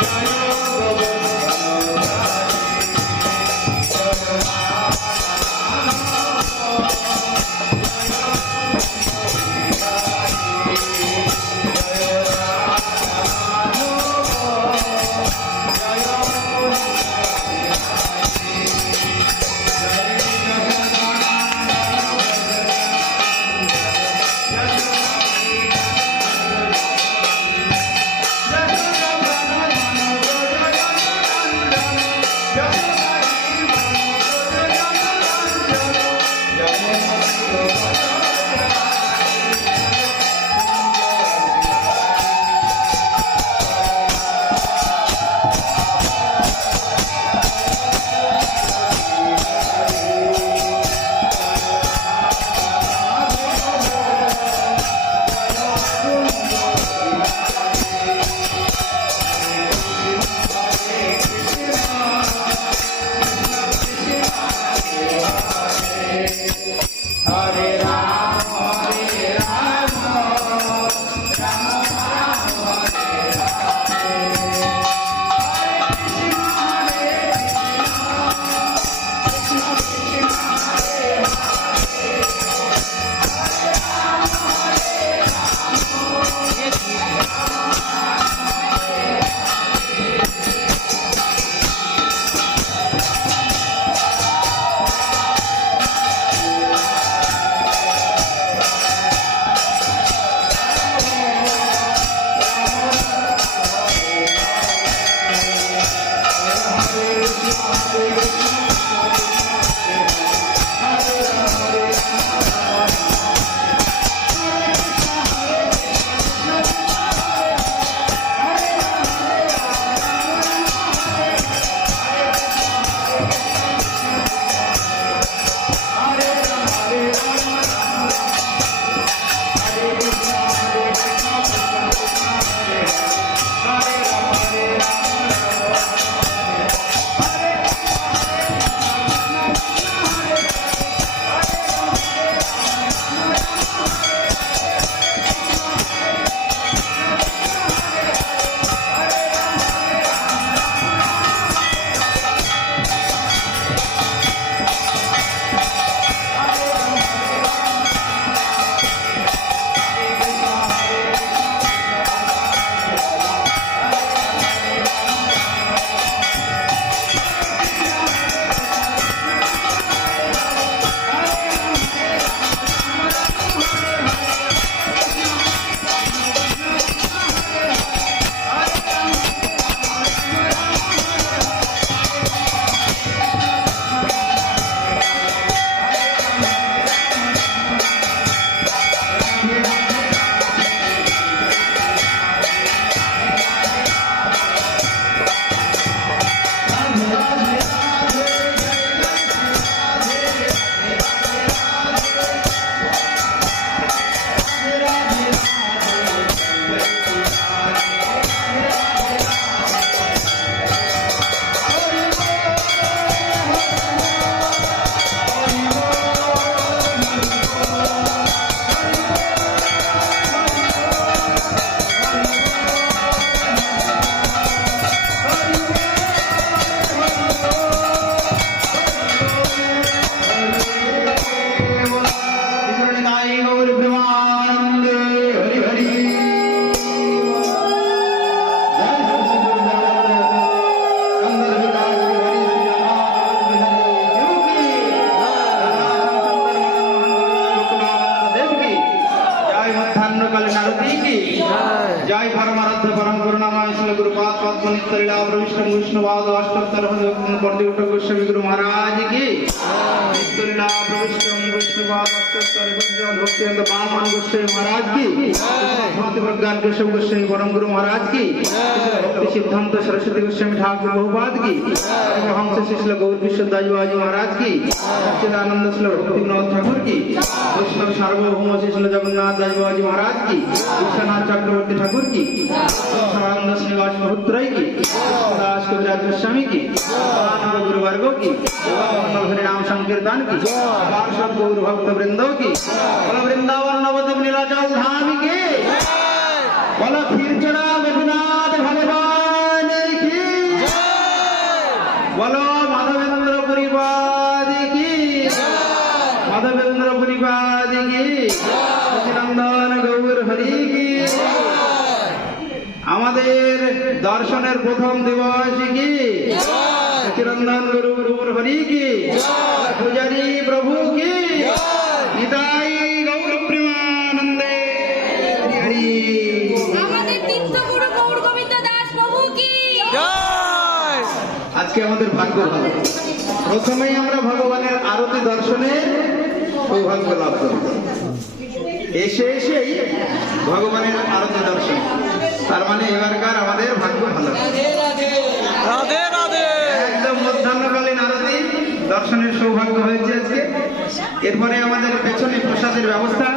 Jaya नित्यलीला प्रविष्ट विष्णुवाद अष्टोत्तर प्रतिष्ठ गोस्वामी गुरु महाराज की नित्यलीला प्रविष्ट विष्णुवाद अष्टोत्तर भक्ति बामन गोस्वामी महाराज की भक्ति प्रज्ञान केशव गोस्वामी परम गुरु महाराज की भक्ति सिद्धांत सरस्वती गोस्वामी ठाकुर बहुपाद की हंस शिष्ल गौर विश्वदास बाबा महाराज की सच्चिदानंद श्री भक्ति विनोद ठाकुर की वैष्णव सार्वभौम शिष्ल जगन्नाथ दास बाबा महाराज की विश्वनाथ चक्रवर्ती ठाकुर की सदानंद श्रीनिवास महोत्तराय की दास कविराज गोस्वामी की गुरु वर्गों की हरिनाम संकीर्तन की पार्षद गौर भक्त वृंदों की वृंदावन नवद्वीप नीलाचल धाम की बोलो खीरचड़ा गोपीनाथ भगवान की बोलो माधवेंद्र परिवाद की माधवेंद्र परिवाद की सचिनंदन गौर हरि की আমাদের দর্শনের প্রথম দিবস কি সচিনন্দন গুরু গুরুর হরি কি পূজারী প্রভু কি নিতাই গৌর প্রেমানন্দে হরি আমাদের তীর্থগুরু গৌর গোবিন্দ দাস প্রভু কি জয়। আজকে আমাদের ভাগ্য ভালো প্রথমেই আমরা ভগবানের আরতি দর্শনের সৌভাগ্য লাভ করব এসেই ভগবানের আরতি দর্শন তার মানে এবারকার আমাদের ভাগ্য ভালো রাধে রাধে। একদম মধ্যাহ্নকালীন আরতি দর্শনের সৌভাগ্য হয়েছে আজকে এরপরে আমাদের পেছনে প্রসাদের ব্যবস্থা